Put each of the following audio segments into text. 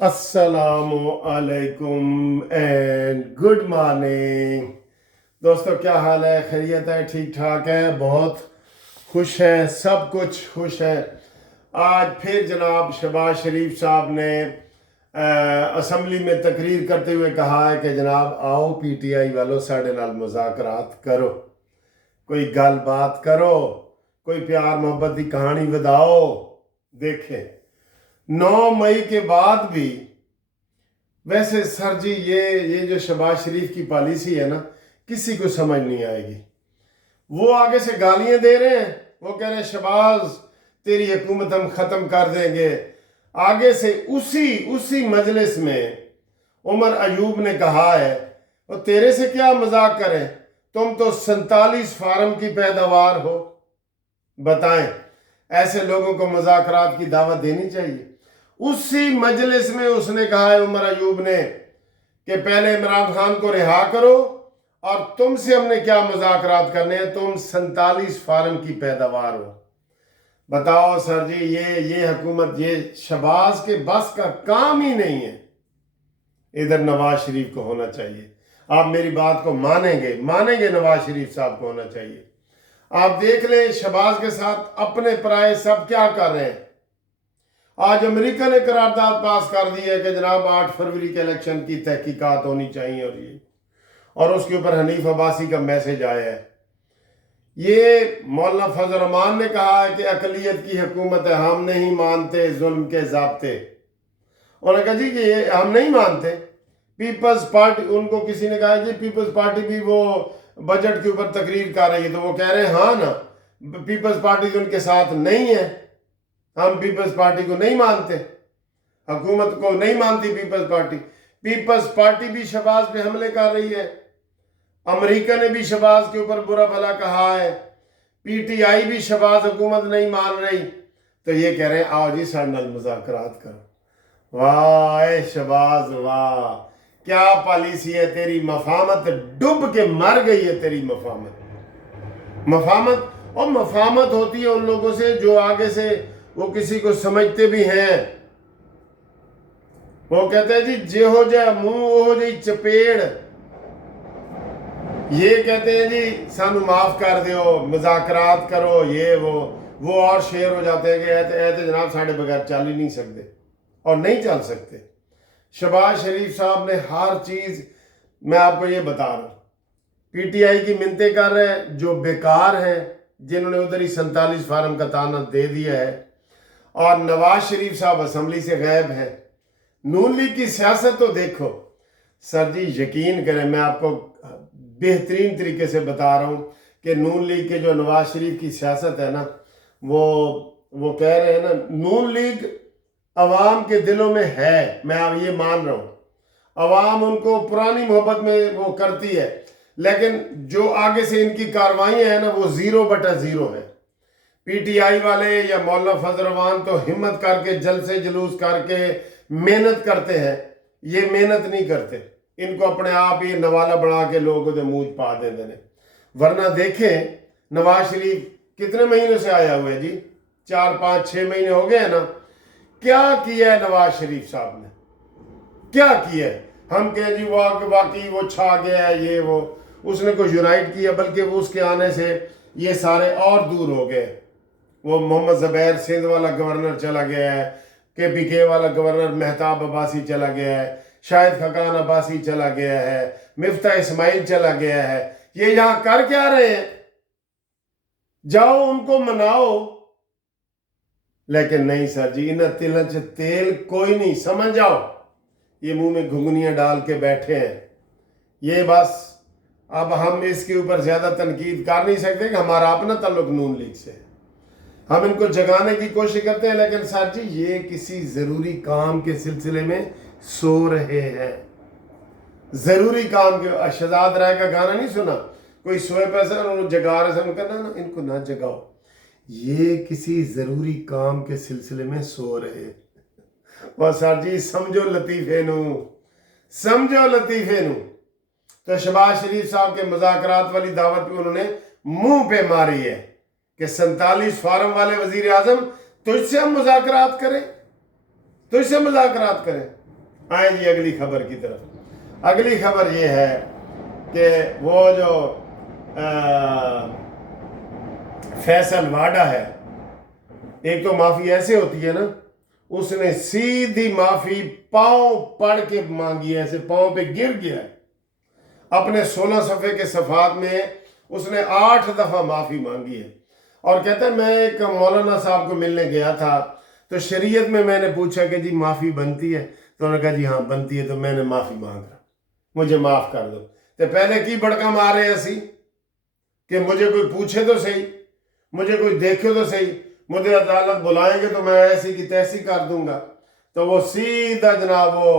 अस्सलाम वालेकुम and good morning. दोस्तों, क्या हाल है? खैरियत है? ठीक ठाक है? बहुत खुश है, सब कुछ खुश है। आज फिर जनाब शहबाज शरीफ साहब ने असम्बली में तकरीर करते हुए कहा है कि जनाब आओ पीटीआई वालों साढ़े नाल मुज़ाकरात करो, कोई गल बात करो, कोई प्यार मोहब्बत की कहानी बताओ। देखें 9 मई के बाद भी वैसे सर जी ये जो शहबाज शरीफ की पॉलिसी है ना, किसी को समझ नहीं आएगी। वो आगे से गालियां दे रहे हैं, वो कह रहे हैं शहबाज तेरी हुकूमत हम ख़त्म कर देंगे। आगे से उसी मजलिस में उमर अयूब ने कहा है और तेरे से क्या मजाक करें, तुम तो 47 फार्म की पैदावार हो। बताएं, ऐसे लोगों को मुज़ाकरात की दावत देनी चाहिए? उसी मजलिस में उसने कहा है उमर अयूब ने कि पहले इमरान खान को रिहा करो और तुमसे हमने क्या मुज़ाकरात करने हैं, तुम 47 फार्म की पैदावार हो। बताओ सर जी, ये हुकूमत, ये शहबाज के बस का काम ही नहीं है। इधर नवाज शरीफ को होना चाहिए। आप मेरी बात को मानेंगे नवाज शरीफ साहब को होना चाहिए। आप देख लें शहबाज के साथ अपने पराए सब क्या कर रहे हैं। आज अमेरिका ने करारदाद पास कर दी है कि जनाब 8 फरवरी के इलेक्शन की तहकीकात होनी चाहिए और उसके ऊपर हनीफ अब्बासी का मैसेज आया है। ये मौलाना फजल रहमान ने कहा है कि अकलियत की हुकूमत है, हम नहीं मानते जुल्म के ज़ाब्ते। उन्होंने कहा जी कि ये हम नहीं मानते। पीपल्स पार्टी, उनको किसी ने कहा जी पीपल्स पार्टी भी वो बजट के ऊपर तकरीर कर रही है, तो वो कह रहे हैं हाँ ना, पीपल्स पार्टी तो उनके साथ नहीं है, हम पीपल्स पार्टी को नहीं मानते, हुकूमत को नहीं मानती पीपल्स पार्टी भी शहबाज पे हमले कर रही है। अमेरिका ने भी शहबाज के ऊपर बुरा भला कहा है, पीटीआई भी शहबाज हुकूमत नहीं मान रही, तो ये कह रहे हैं आओ जी साढ़े नाल मुज़ाकरात करो। वाह शहबाज वाह, क्या पॉलिसी है तेरी। मफामत डूब के मर गई है तेरी मफामत। और मफामत होती है उन लोगों से जो आगे से वो किसी को समझते भी हैं। वो कहते हैं जी जेहो जा मुंह ओहो जी चपेड़। ये कहते हैं जी सानू माफ कर दो, मुज़ाकरात करो, ये वो और शेर हो जाते हैं कि ऐसे जनाब साढ़े बगैर चल ही नहीं सकते, और नहीं चल सकते। शहबाज शरीफ साहब ने हर चीज़, मैं आपको ये बता रहा हूँ, पीटीआई की मिन्नतें कर रहे हैं जो बेकार हैं, जिन्होंने उधर ही 47 फार्म का ताना दे दिया है, और नवाज शरीफ साहब असम्बली से गायब है। नून लीग की सियासत तो देखो सर जी, यकीन करें, मैं आपको बेहतरीन तरीके से बता रहा हूँ कि नून लीग के जो नवाज शरीफ की सियासत है ना, वो कह रहे हैं ना, नून लीग अवाम के दिलों में है, मैं अब ये मान रहा हूँ। अवाम उनको पुरानी मोहब्बत में वो करती है, लेकिन जो आगे से इनकी कार्रवाइयाँ हैं ना, वो 0/0 है। पीटीआई वाले या मौलाना फजल रहमान तो हिम्मत करके जलसे जुलूस करके मेहनत करते हैं, ये मेहनत नहीं करते। इनको अपने आप ही नवाला बना के लोगों के मुंह पा देते हैं। वरना देखें नवाज शरीफ कितने महीनों से आया हुआ है जी, 4 5 6 महीने हो गए हैं ना। क्या किया है नवाज शरीफ साहब ने, क्या किया है? हम कहें जी वाकई वो छा गया है, ये वो, उसने कुछ यूनाइट किया, बल्कि वो उसके आने से ये सारे और दूर हो गए। वो मोहम्मद ज़ुबैर सिंध वाला गवर्नर चला गया है, KPK वाला गवर्नर मेहताब अब्बासी चला गया है, शाहिद खकान अब्बासी चला गया है, मिफ्ता इस्माइल चला गया है। ये यहाँ कर क्या रहे हैं? जाओ उनको मनाओ। लेकिन नहीं सर जी, इन तिल च तेल कोई नहीं, समझ जाओ, ये मुंह में घुंघनियां डाल के बैठे हैं। ये बस अब हम इसके ऊपर ज्यादा तनकीद कर नहीं सकते कि हमारा अपना ताल्लुक नून लीग से है। हम इनको जगाने की कोशिश करते हैं, लेकिन सर जी ये किसी जरूरी काम के सिलसिले में सो रहे हैं। जरूरी काम के, शहजाद राय का गाना नहीं सुना, कोई सोए पैसा जगा रहे करना ना, इनको ना जगाओ, ये किसी जरूरी काम के सिलसिले में सो रहे हैं। और सर जी समझो लतीफे नू। तो शहबाज शरीफ साहब के मुज़ाकरात वाली दावत पे उन्होंने मुंह पे मारी है कि 47 फार्म वाले वजीर आजम तुझसे हम मुज़ाकरात करें। आए जी अगली खबर की तरफ। अगली खबर ये है कि वो जो फैसल वाडा है, एक तो माफ़ी ऐसे होती है ना, उसने सीधी माफ़ी पाँव पड़ के मांगी है, ऐसे पाँव पे गिर गया है। अपने 16 सफ़े के सफ़ात में उसने 8 दफ़ा माफ़ी मांगी है और कहता है मैं एक मौलाना साहब को मिलने गया था, तो शरीयत में मैंने पूछा कि जी माफ़ी बनती है, तो उन्होंने कहा जी हाँ बनती है, तो मैंने माफ़ी मांग रहा, मुझे माफ़ कर दो। तो पहले की बड़का मारे ऐसी कि मुझे कोई पूछे तो सही, मुझे कोई देखे तो सही, मुझे अदालत बुलाएंगे तो मैं ऐसी की तैसी कर दूंगा। तो वो सीधा जनाब वो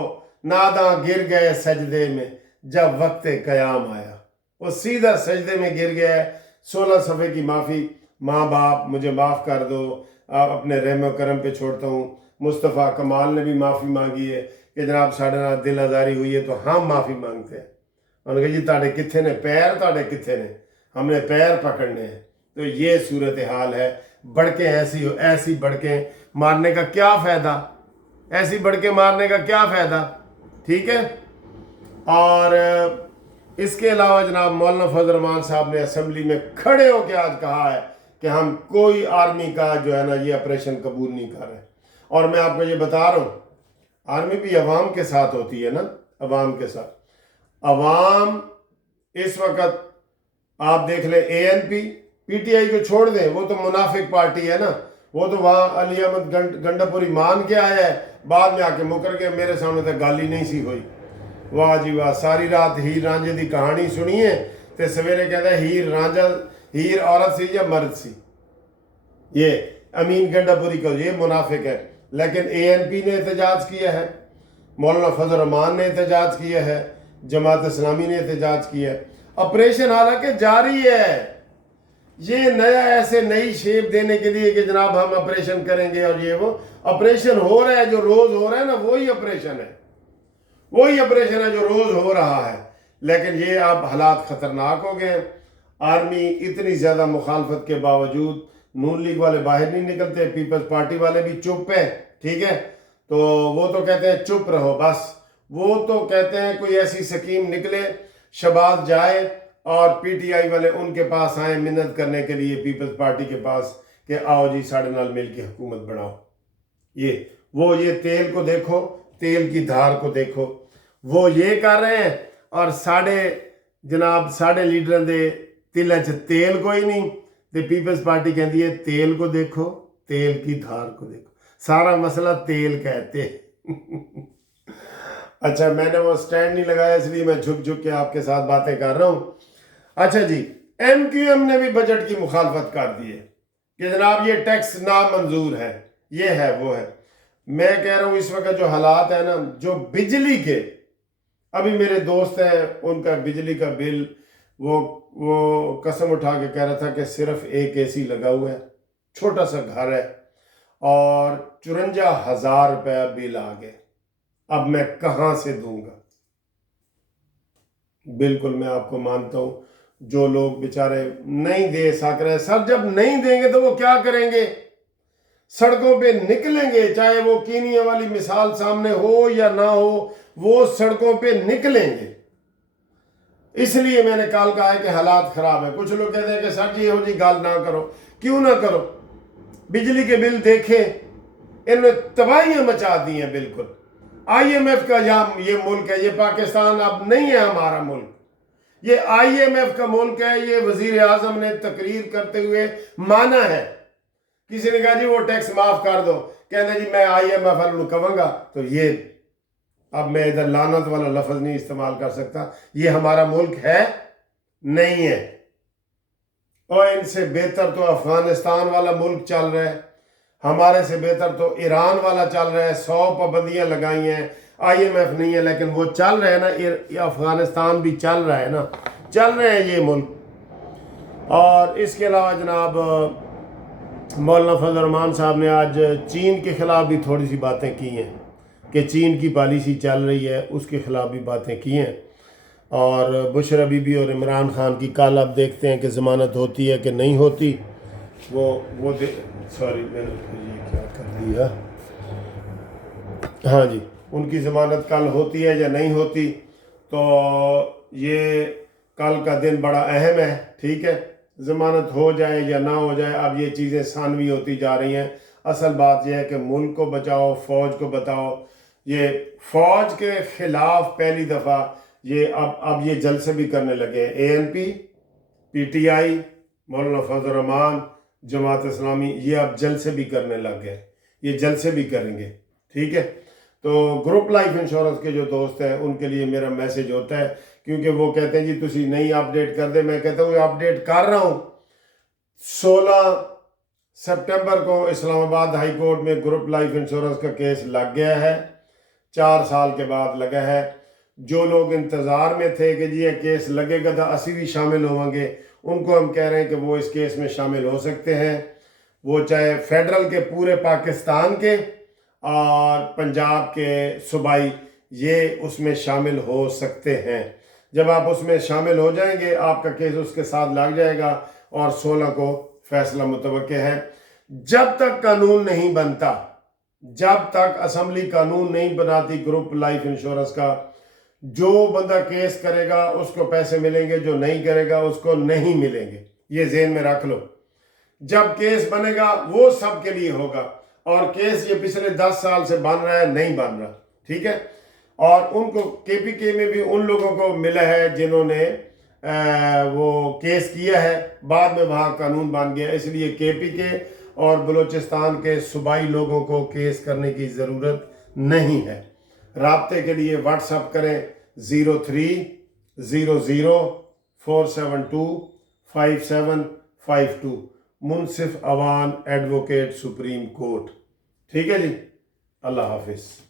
नादा गिर गए सजदे में जब वक्त क़याम आया, वो सीधा सजदे में गिर गया। 16 सफ़े की माफ़ी, माँ बाप मुझे माफ़ कर दो, आप अपने रहम करम पे छोड़ता हूँ। मुस्तफ़ा कमाल ने भी माफ़ी मांगी है कि जनाब साढ़े नाल दिल आज़ारी हुई है तो हम माफ़ी मांगते हैं। उन्होंने कहा जी ताड़े कित्थे ने पैर, ताड़े कित्थे ने, हमने पैर पकड़ने हैं। तो ये सूरत हाल है। बड़के ऐसी बड़के मारने का क्या फ़ायदा, ऐसी बड़के मारने का क्या फ़ायदा, ठीक है। और इसके अलावा जनाब मौलाना फजल रहमान साहब ने असम्बली में खड़े होकर आज कहा है कि हम कोई आर्मी का जो है ना ये ऑपरेशन कबूल नहीं कर रहे। और मैं आपको ये बता रहा हूँ, आर्मी भी अवाम के साथ होती है ना, अवाम के साथ। अवाम इस वक्त आप देख ले ANP PTI को छोड़ दें, वो तो मुनाफिक पार्टी है ना, वो तो वहाँ अली अहमद गंडापुरी मान के आया है, बाद में आके मुकर के मेरे सामने तो गाली नहीं सी हुई। वाह जी वाह, सारी रात हीर रांझे की कहानी सुनिए तो सवेरे कहता है हीर औरत सी या मर्द सी। ये अमीन गंडापुरी को ये मुनाफिक है। लेकिन ANP ने एहतजाज किया है, मौलाना फजल रहमान ने एहतजाज किया है, जमात इस्लामी ने एहतजाज किया है। ऑपरेशन हालांकि जारी है, ये नया ऐसे नई शेप देने के लिए कि जनाब हम ऑपरेशन करेंगे और ये वो ऑपरेशन हो रहा है, जो रोज हो रहा है ना वही ऑपरेशन है, वही ऑपरेशन है जो रोज हो रहा है। लेकिन ये अब हालात खतरनाक हो गए। आर्मी इतनी ज्यादा मुखालफत के बावजूद नून लीग वाले बाहर नहीं निकलते, पीपल्स पार्टी वाले भी चुप है, ठीक है। तो वो तो कहते हैं चुप रहो बस, वो तो कहते हैं कोई ऐसी स्कीम निकले, शहबाज जाए और PTI वाले उनके पास आए मिन्नत करने के लिए पीपल्स पार्टी के पास कि आओ जी साढ़े नाल मिल के हुकूमत बनाओ। ये तेल को देखो, तेल की धार को देखो, वो ये कर रहे हैं और साढ़े लीडर दे तिल च तेल कोई नहीं, तो पीपल्स पार्टी कहती है तेल को देखो, तेल की धार को देखो, सारा मसला तेल कहते अच्छा, मैंने वो स्टैंड नहीं लगाया इसलिए मैं झुक झुक के आपके साथ बातें कर रहा हूँ। अच्छा जी, MQM ने भी बजट की मुखालफत कर दी है कि जनाब ये टैक्स नामंजूर है, ये है वो है। मैं कह रहा हूँ इस वक्त जो हालात है ना, जो बिजली के, अभी मेरे दोस्त हैं उनका बिजली का बिल वो कसम उठा के कह रहा था कि सिर्फ एक AC लगा हुआ है, छोटा सा घर है और 54,000 रुपया बिल आ गए। अब मैं कहाँ से दूंगा? बिल्कुल मैं आपको मानता हूँ, जो लोग बेचारे नहीं दे सक रहे, सर जब नहीं देंगे तो वो क्या करेंगे? सड़कों पे निकलेंगे, चाहे वो कीनिया वाली मिसाल सामने हो या ना हो, वो सड़कों पे निकलेंगे। इसलिए मैंने कल कहा है कि हालात खराब है। कुछ लोग कहते हैं कि सर जी ये हो जी गाल ना करो, क्यों ना करो? बिजली के बिल देखें, इन्होंने तबाहियां मचा दी हैं। बिल्कुल IMF का ये मुल्क है, ये पाकिस्तान अब नहीं है हमारा मुल्क, ये IMF का मुल्क है। ये वजीर आजम ने तकरीर करते हुए माना है, किसी ने कहा जी वो टैक्स माफ कर दो, कहते जी मैं IMF वालों कहूँगा, तो ये अब मैं इधर लानत वाला लफ्ज नहीं इस्तेमाल कर सकता, ये हमारा मुल्क है नहीं है। और इनसे बेहतर तो अफगानिस्तान वाला मुल्क चल रहा है, हमारे से बेहतर तो ईरान वाला चल रहा है। 100 पाबंदियां लगाई हैं, IMF नहीं है लेकिन वो चल रहे हैं ना, ये अफगानिस्तान भी चल रहा है ना, चल रहे हैं ये मुल्क। और इसके अलावा जनाब मौलाना फजल रहमान साहब ने आज चीन के ख़िलाफ़ भी थोड़ी सी बातें की हैं कि चीन की पॉलिसी चल रही है, उसके ख़िलाफ़ भी बातें की हैं। और बुशरा बीबी और इमरान खान की कल अब देखते हैं कि ज़मानत होती है कि नहीं होती। सॉरी मैंने ये क्या कर दिया, हाँ जी, ان کی ضمانت کل ہوتی ہے یا نہیں ہوتی. تو یہ کل کا دن بڑا اہم ہے. ٹھیک ہے, ضمانت ہو جائے یا نہ ہو جائے, اب یہ چیزیں ثانوی ہوتی جا رہی ہیں. اصل بات یہ ہے کہ ملک کو بچاؤ, فوج کو بتاؤ. یہ فوج کے خلاف پہلی دفعہ یہ اب یہ جلسے بھی کرنے لگے ہیں. ANP, PTI, مولانا فضل الرحمان, جماعت اسلامی, یہ اب جلسے بھی کرنے لگ گئے. یہ جلسے بھی کریں گے. ٹھیک ہے, تو گروپ لائف انشورنس کے جو دوست ہیں ان کے لیے میرا میسج ہوتا ہے, کیونکہ وہ کہتے ہیں جی تسی نہیں اپڈیٹ کر دے. میں کہتا ہوں اپڈیٹ کر رہا ہوں. 16 سپٹمبر کو اسلام آباد ہائی کورٹ میں گروپ لائف انشورنس کا کیس لگ گیا ہے. 4 سال کے بعد لگا ہے. جو لوگ انتظار میں تھے کہ جی یہ کیس لگے گا تھا اسی بھی شامل ہوں گے, ان کو ہم کہہ رہے ہیں کہ وہ اس کیس میں شامل ہو سکتے ہیں. وہ چاہے فیڈرل کے پورے پاکستان کے اور پنجاب کے صوبائی, یہ اس میں شامل ہو سکتے ہیں. جب آپ اس میں شامل ہو جائیں گے آپ کا کیس اس کے ساتھ لگ جائے گا اور 16 کو فیصلہ متوقع ہے. جب تک قانون نہیں بنتا, جب تک اسمبلی قانون نہیں بناتی گروپ لائف انشورنس کا, جو بندہ کیس کرے گا اس کو پیسے ملیں گے, جو نہیں کرے گا اس کو نہیں ملیں گے. یہ ذہن میں رکھ لو. جب کیس بنے گا وہ سب کے لیے ہوگا, اور کیس یہ پچھلے 10 سال سے بن رہا ہے, نہیں بن رہا. ٹھیک ہے, اور ان کو KPK میں بھی ان لوگوں کو ملا ہے جنہوں نے وہ کیس کیا ہے, بعد میں وہاں قانون بن گیا. اس لیے KPK اور بلوچستان کے صوبائی لوگوں کو کیس کرنے کی ضرورت نہیں ہے. رابطے کے لیے واٹس اپ کریں 0300472552. منصف اوان ایڈوکیٹ سپریم کورٹ. ٹھیک ہے جی, اللہ حافظ.